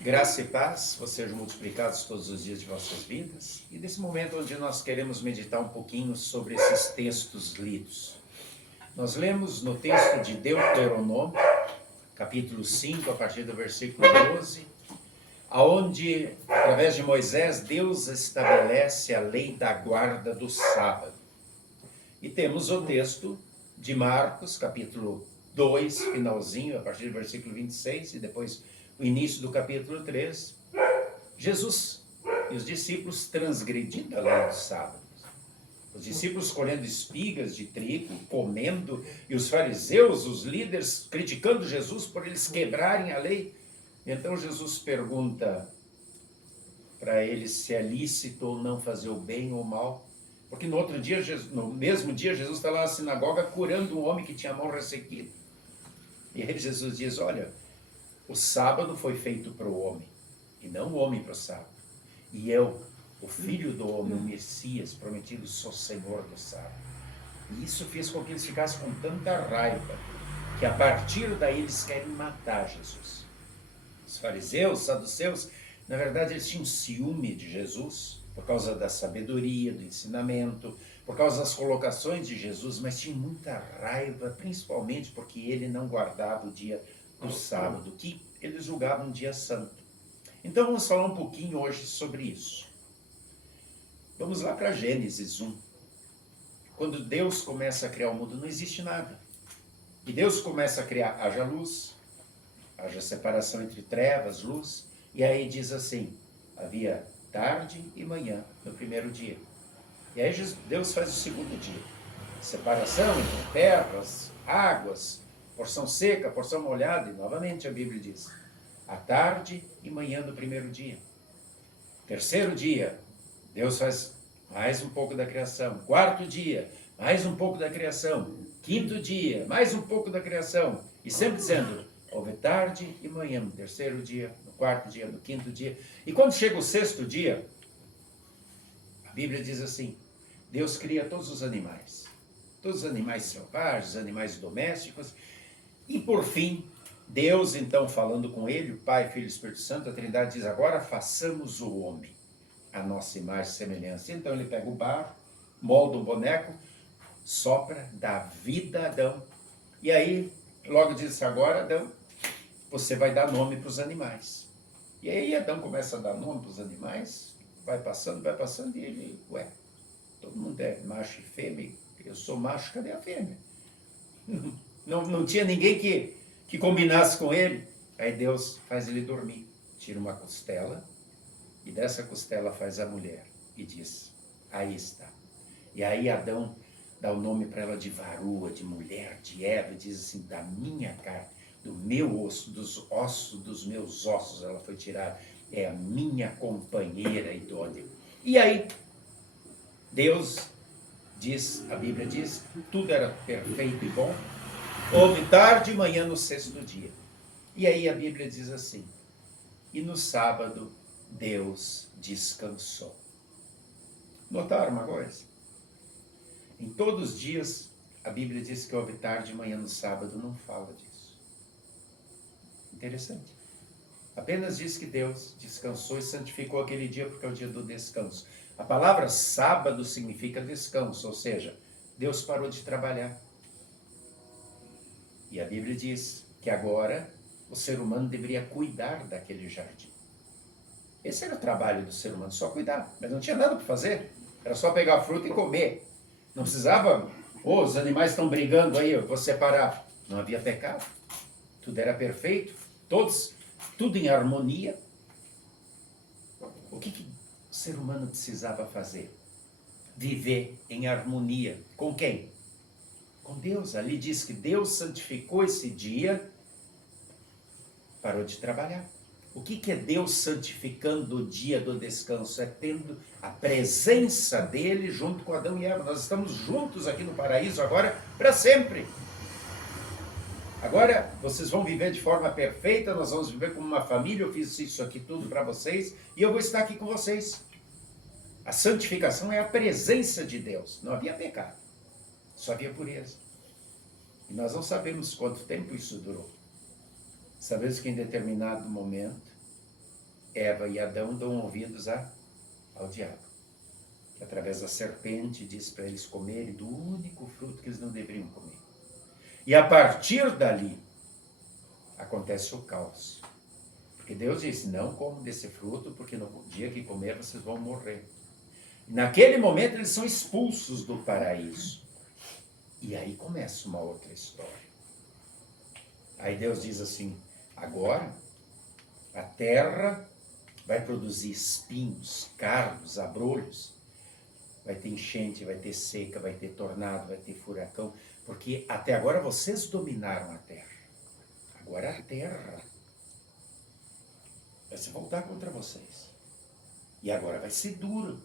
Graça e paz sejam multiplicados todos os dias de vossas vidas. E nesse momento onde nós queremos meditar um pouquinho sobre esses textos lidos. Nós lemos no texto de Deuteronômio, capítulo 5, a partir do versículo 12, aonde, através de Moisés, Deus estabelece a lei da guarda do sábado. E temos o texto de Marcos, capítulo 2, finalzinho, a partir do versículo 26, e depois o início do capítulo 3, Jesus e os discípulos transgredindo a lei do sábado. Os discípulos colhendo espigas de trigo, comendo, e os fariseus, os líderes, criticando Jesus por eles quebrarem a lei. Então Jesus pergunta para eles se é lícito ou não fazer o bem ou o mal. Porque no outro dia, no mesmo dia, Jesus está lá na sinagoga curando um homem que tinha a mão ressequida. E aí Jesus diz, olha, o sábado foi feito para o homem, e não o homem para o sábado. E eu, o filho do homem, o Messias prometido, sou Senhor do sábado. E isso fez com que eles ficassem com tanta raiva, que a partir daí eles querem matar Jesus. Os fariseus, os saduceus, na verdade eles tinham ciúme de Jesus, por causa da sabedoria, do ensinamento, por causa das colocações de Jesus, mas tinham muita raiva, principalmente porque ele não guardava o dia do sábado, que eles julgavam um dia santo. Então vamos falar um pouquinho hoje sobre isso. Vamos lá para Gênesis 1. Quando Deus começa a criar o mundo, não existe nada. E Deus começa a criar, haja luz, haja separação entre trevas, luz, e aí diz assim, havia tarde e manhã no primeiro dia. E aí Deus faz o segundo dia. Separação entre terras, águas, porção seca, porção molhada, e novamente a Bíblia diz, à tarde e manhã do primeiro dia. Terceiro dia, Deus faz mais um pouco da criação. Quarto dia, mais um pouco da criação. Quinto dia, mais um pouco da criação. E sempre dizendo, houve tarde e manhã, no terceiro dia, no quarto dia, no quinto dia. E quando chega o sexto dia, a Bíblia diz assim, Deus cria todos os animais selvagens, animais domésticos, e por fim, Deus então falando com ele, o Pai, Filho e Espírito Santo, a Trindade diz, agora façamos o homem, a nossa imagem e semelhança. Então ele pega o barro, molda um boneco, sopra, dá vida a Adão, e aí logo diz, agora Adão, você vai dar nome para os animais. E aí Adão começa a dar nome para os animais, vai passando, e ele, todo mundo é macho e fêmea, eu sou macho, cadê a fêmea? Não tinha ninguém que combinasse com ele. Aí Deus faz ele dormir, tira uma costela, e dessa costela faz a mulher, e diz, aí está. E aí Adão dá o nome para ela de varoa, de mulher, de Eva, e diz assim, da minha carne, do meu osso, dos ossos dos meus ossos, ela foi tirada, é a minha companheira idônea. E aí, Deus diz, a Bíblia diz, tudo era perfeito e bom, houve tarde e manhã no sexto dia. E aí a Bíblia diz assim, e no sábado Deus descansou. Notaram uma coisa? Em todos os dias, a Bíblia diz que houve tarde e manhã no sábado, não fala disso. Interessante. Apenas diz que Deus descansou e santificou aquele dia porque é o dia do descanso. A palavra sábado significa descanso, ou seja, Deus parou de trabalhar. E a Bíblia diz que agora o ser humano deveria cuidar daquele jardim. Esse era o trabalho do ser humano, só cuidar. Mas não tinha nada para fazer. Era só pegar a fruta e comer. Não precisava, os animais estão brigando aí, eu vou separar. Não havia pecado. Tudo era perfeito. Tudo em harmonia. O que o ser humano precisava fazer? Viver em harmonia. Com quem? Com Deus. Ali diz que Deus santificou esse dia, parou de trabalhar. O que é Deus santificando o dia do descanso? É tendo a presença dele junto com Adão e Eva. Nós estamos juntos aqui no paraíso agora para sempre. Agora vocês vão viver de forma perfeita, nós vamos viver como uma família, eu fiz isso aqui tudo para vocês e eu vou estar aqui com vocês. A santificação é a presença de Deus. Não havia pecado, só havia pureza. E nós não sabemos quanto tempo isso durou. Sabemos que em determinado momento, Eva e Adão dão ouvidos ao diabo, que através da serpente diz para eles comerem do único fruto que eles não deveriam comer. E a partir dali acontece o caos. Porque Deus disse, não comam desse fruto, porque no dia que comer vocês vão morrer. E naquele momento eles são expulsos do paraíso. E aí começa uma outra história. Aí Deus diz assim, agora a terra vai produzir espinhos, cardos, abrolhos. Vai ter enchente, vai ter seca, vai ter tornado, vai ter furacão. Porque até agora vocês dominaram a terra. Agora a terra vai se voltar contra vocês. E agora vai ser duro.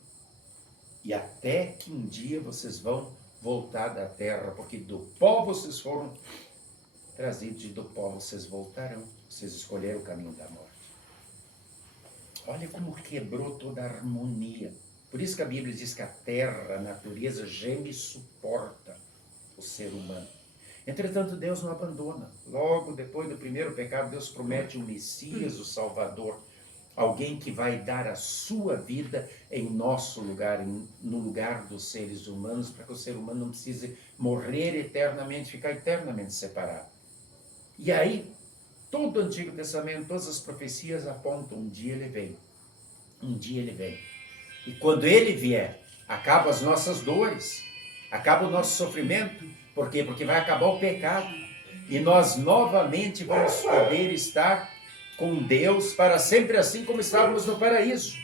E até que um dia vocês vão voltar da terra, porque do pó vocês foram trazidos e do pó vocês voltarão. Vocês escolheram o caminho da morte. Olha como quebrou toda a harmonia. Por isso que a Bíblia diz que a terra, a natureza, geme e suporta o ser humano. Entretanto, Deus não abandona. Logo depois do primeiro pecado, Deus promete o Messias, o Salvador. Alguém que vai dar a sua vida em nosso lugar, no lugar dos seres humanos, para que o ser humano não precise morrer eternamente, ficar eternamente separado. E aí, todo o Antigo Testamento, todas as profecias apontam, um dia ele vem. Um dia ele vem. E quando ele vier, acabam as nossas dores, acaba o nosso sofrimento. Por quê? Porque vai acabar o pecado. E nós novamente vamos poder estar com Deus para sempre, assim como estávamos no paraíso.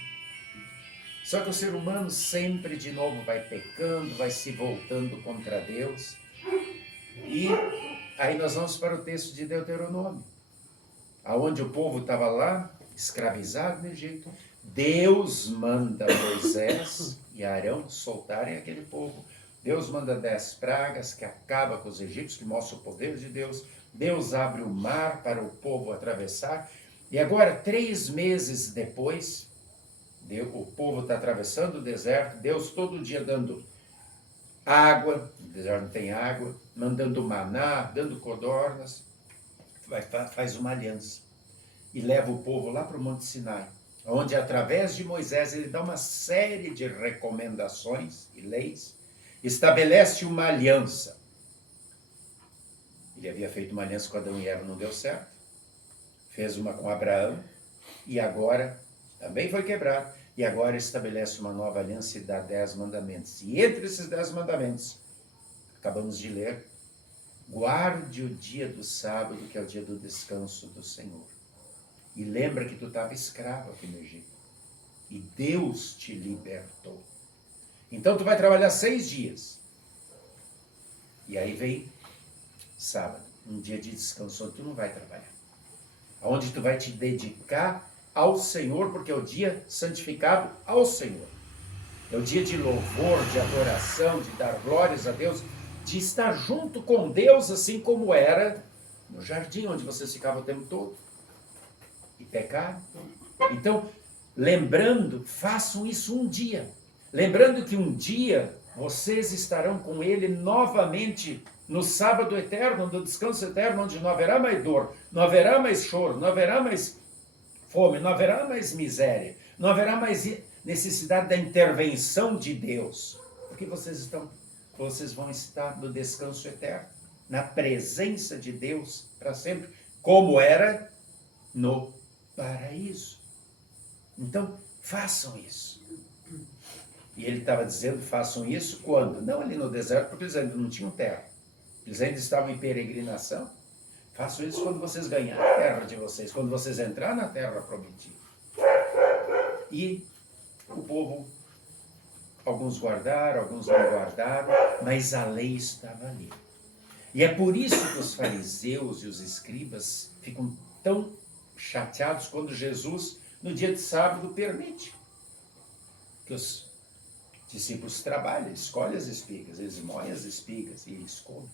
Só que o ser humano sempre de novo vai pecando, vai se voltando contra Deus. E aí nós vamos para o texto de Deuteronômio, aonde o povo estava lá, escravizado no Egito. Deus manda Moisés e Arão soltarem aquele povo. Deus manda 10 pragas que acaba com os egípcios, que mostra o poder de Deus. Deus abre o mar para o povo atravessar. E agora, 3 meses depois, o povo está atravessando o deserto, Deus todo dia dando água, no deserto não tem água, mandando maná, dando codornas, faz uma aliança. E leva o povo lá para o Monte Sinai, onde através de Moisés ele dá uma série de recomendações e leis, estabelece uma aliança. Ele havia feito uma aliança com Adão e Eva, não deu certo. Fez uma com Abraão e agora também foi quebrado. E agora estabelece uma nova aliança e dá 10 mandamentos. E entre esses 10 mandamentos, acabamos de ler, guarde o dia do sábado, que é o dia do descanso do Senhor. E lembra que tu estava escravo aqui no Egito. E Deus te libertou. Então tu vai trabalhar 6 dias. E aí vem sábado, um dia de descanso, onde tu não vai trabalhar. Onde tu vai te dedicar ao Senhor, porque é o dia santificado ao Senhor. É o dia de louvor, de adoração, de dar glórias a Deus, de estar junto com Deus, assim como era no jardim, onde vocês ficavam o tempo todo. E pecar. Então, lembrando, façam isso um dia. Lembrando que um dia vocês estarão com Ele novamente no sábado eterno, no descanso eterno, onde não haverá mais dor, não haverá mais choro, não haverá mais fome, não haverá mais miséria, não haverá mais necessidade da intervenção de Deus, porque vocês vão estar no descanso eterno, na presença de Deus para sempre, como era no paraíso. Então, façam isso. E ele estava dizendo, façam isso quando? Não ali no deserto, porque eles ainda não tinham terra. Eles ainda estavam em peregrinação. Façam isso quando vocês ganharem a terra de vocês, quando vocês entrarem na terra prometida. E o povo, alguns guardaram, alguns não guardaram, mas a lei estava ali. E é por isso que os fariseus e os escribas ficam tão chateados quando Jesus, no dia de sábado, permite que os discípulos trabalhem, escolhem as espigas, eles moem as espigas e eles comem.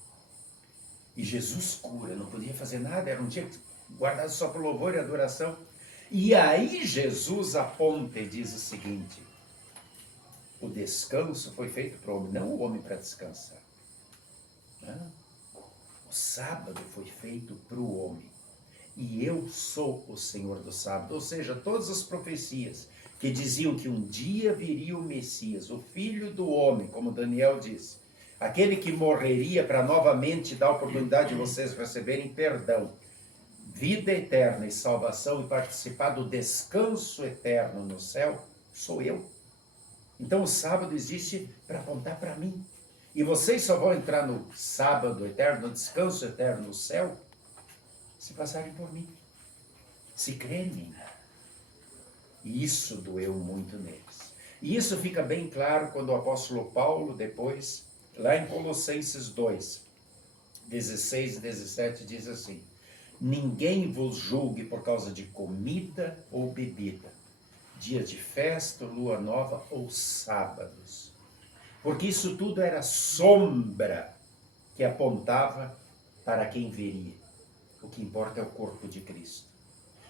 E Jesus cura, não podia fazer nada, era um dia guardado só para louvor e adoração. E aí Jesus aponta e diz o seguinte: o descanso foi feito para o homem, não o homem para descansar. Não. O sábado foi feito para o homem. e eu sou o Senhor do sábado. Ou seja, todas as profecias que diziam que um dia viria o Messias, o Filho do Homem, como Daniel disse, aquele que morreria para novamente dar a oportunidade de vocês receberem perdão, vida eterna e salvação e participar do descanso eterno no céu, sou eu. Então o sábado existe para apontar para mim. E vocês só vão entrar no sábado eterno, no descanso eterno no céu, se passarem por mim, se crerem em mim. E isso doeu muito neles. E isso fica bem claro quando o apóstolo Paulo, depois, lá em Colossenses 2, 16 e 17, diz assim: ninguém vos julgue por causa de comida ou bebida, dias de festa, lua nova ou sábados. Porque isso tudo era sombra que apontava para quem viria. O que importa é o corpo de Cristo.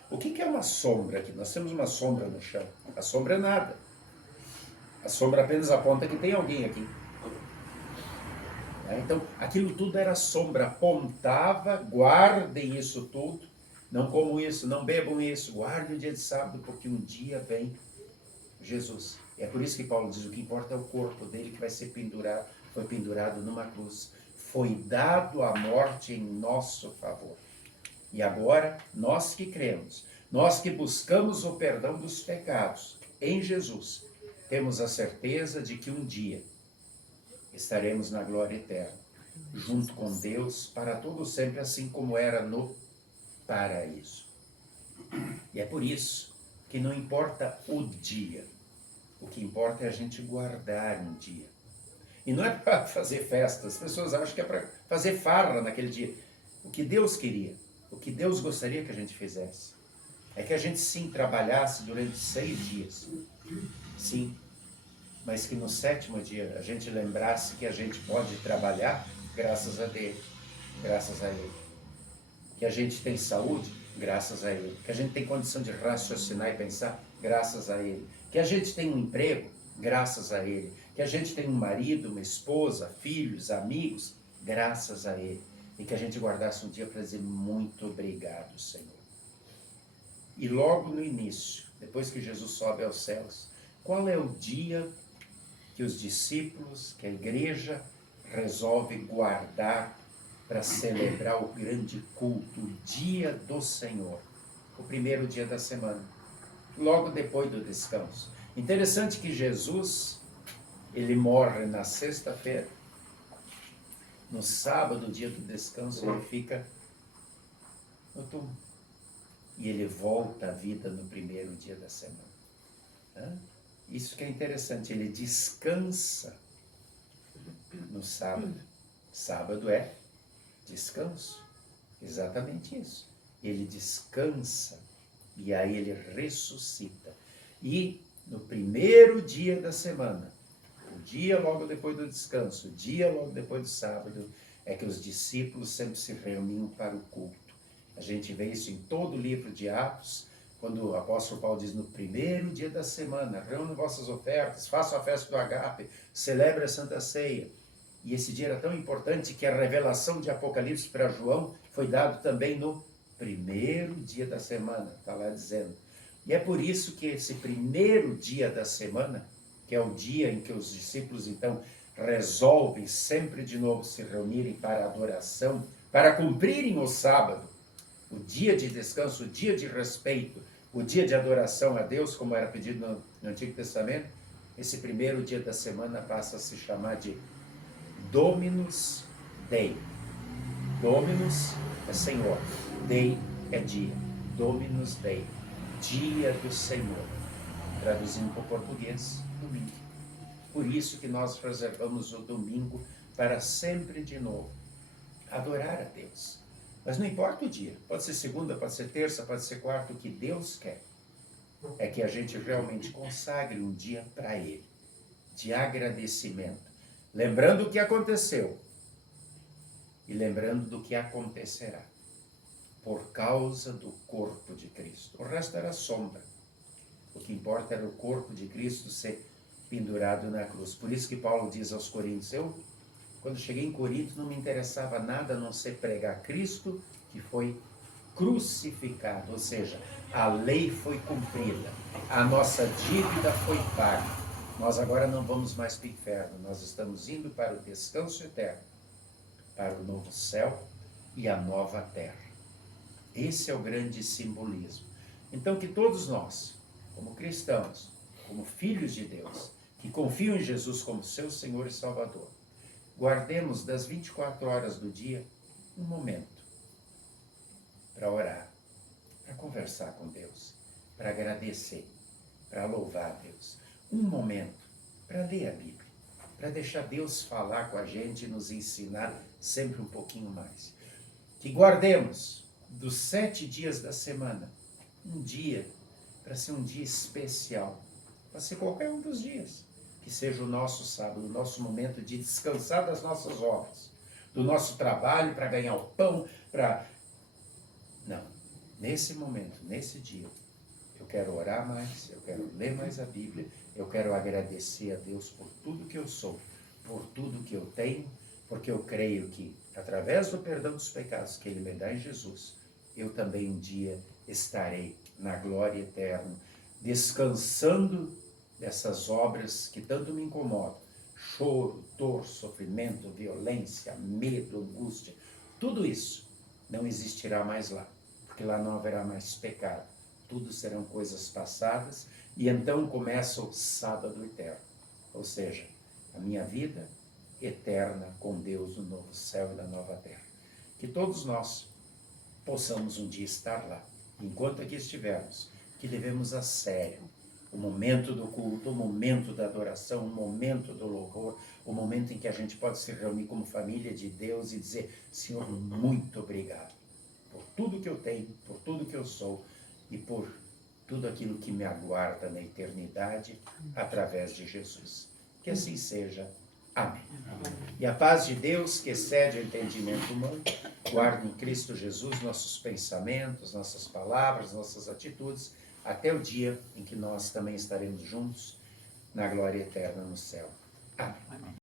O que é uma sombra aqui? Nós temos uma sombra no chão. A sombra é nada. A sombra apenas aponta que tem alguém aqui. Então, aquilo tudo era sombra, apontava, guardem isso tudo, não comam isso, não bebam isso, guardem o dia de sábado, porque um dia vem Jesus. É por isso que Paulo diz, o que importa é o corpo dele que vai ser pendurado, foi pendurado numa cruz. Foi dado a morte em nosso favor. E agora, nós que cremos, nós que buscamos o perdão dos pecados em Jesus, temos a certeza de que um dia estaremos na glória eterna, junto com Deus para todo sempre, assim como era no paraíso. E é por isso que não importa o dia, o que importa é a gente guardar um dia. E não é para fazer festas, as pessoas acham que é para fazer farra naquele dia. O que Deus queria, o que Deus gostaria que a gente fizesse, é que a gente sim trabalhasse durante 6 dias, sim, mas que no 7º dia a gente lembrasse que a gente pode trabalhar graças a Deus, graças a Ele. Que a gente tem saúde, graças a Ele. Que a gente tem condição de raciocinar e pensar, graças a Ele. Que a gente tem um emprego, graças a Ele. Que a gente tem um marido, uma esposa, filhos, amigos, graças a Ele. E que a gente guardasse um dia para dizer muito obrigado, Senhor. E logo no início, depois que Jesus sobe aos céus, qual é o dia que os discípulos, que a igreja resolve guardar para celebrar o grande culto, o dia do Senhor, o primeiro dia da semana, logo depois do descanso? Interessante que Jesus, ele morre na sexta-feira, no sábado, dia do descanso, ele fica no túmulo, e ele volta à vida no primeiro dia da semana. Isso que é interessante, ele descansa no sábado. Sábado é descanso, exatamente isso. Ele descansa e aí ele ressuscita. E no primeiro dia da semana, o dia logo depois do descanso, o dia logo depois do sábado, é que os discípulos sempre se reuniam para o culto. A gente vê isso em todo o livro de Atos, quando o apóstolo Paulo diz, no primeiro dia da semana, reúnam vossas ofertas, façam a festa do agape, celebre a Santa Ceia. E esse dia era tão importante que a revelação de Apocalipse para João foi dado também no primeiro dia da semana, está lá dizendo. E é por isso que esse primeiro dia da semana, que é o dia em que os discípulos então resolvem sempre de novo se reunirem para a adoração, para cumprirem o sábado, o dia de descanso, o dia de respeito, o dia de adoração a Deus, como era pedido no Antigo Testamento, esse primeiro dia da semana passa a se chamar de Dominus Dei. Dominus é Senhor, Dei é dia. Dominus Dei, dia do Senhor. Traduzindo para o português, domingo. Por isso que nós reservamos o domingo para sempre de novo adorar a Deus. Mas não importa o dia, pode ser segunda, pode ser terça, pode ser quarta, o que Deus quer é que a gente realmente consagre um dia para Ele, de agradecimento, lembrando o que aconteceu e lembrando do que acontecerá, por causa do corpo de Cristo. O resto era sombra. O que importa era o corpo de Cristo ser pendurado na cruz. Por isso que Paulo diz aos Coríntios, quando cheguei em Corinto, não me interessava nada a não ser pregar Cristo, que foi crucificado, ou seja, a lei foi cumprida, a nossa dívida foi paga. Nós agora não vamos mais para o inferno, nós estamos indo para o descanso eterno, para o novo céu e a nova terra. Esse é o grande simbolismo. Então, que todos nós, como cristãos, como filhos de Deus, que confiam em Jesus como seu Senhor e Salvador, guardemos das 24 horas do dia um momento para orar, para conversar com Deus, para agradecer, para louvar a Deus. Um momento para ler a Bíblia, para deixar Deus falar com a gente e nos ensinar sempre um pouquinho mais. Que guardemos dos 7 dias da semana, um dia, para ser um dia especial, para ser qualquer um dos dias, que seja o nosso sábado, o nosso momento de descansar das nossas obras, do nosso trabalho para ganhar o pão, Não, nesse momento, nesse dia, eu quero orar mais, eu quero ler mais a Bíblia, eu quero agradecer a Deus por tudo que eu sou, por tudo que eu tenho, porque eu creio que, através do perdão dos pecados que Ele me dá em Jesus, eu também um dia estarei na glória eterna, descansando dessas obras que tanto me incomodam. Choro, dor, sofrimento, violência, medo, angústia, tudo isso não existirá mais lá, porque lá não haverá mais pecado. Tudo serão coisas passadas e então começa o sábado eterno, ou seja, a minha vida eterna com Deus no novo céu e na nova terra. Que todos nós possamos um dia estar lá. Enquanto aqui estivermos, que levemos a sério o momento do culto, o momento da adoração, o momento do louvor, o momento em que a gente pode se reunir como família de Deus e dizer: Senhor, muito obrigado por tudo que eu tenho, por tudo que eu sou e por tudo aquilo que me aguarda na eternidade através de Jesus. Que assim seja. Amém. E a paz de Deus, que excede o entendimento humano, guarde em Cristo Jesus nossos pensamentos, nossas palavras, nossas atitudes, até o dia em que nós também estaremos juntos na glória eterna no céu. Amém.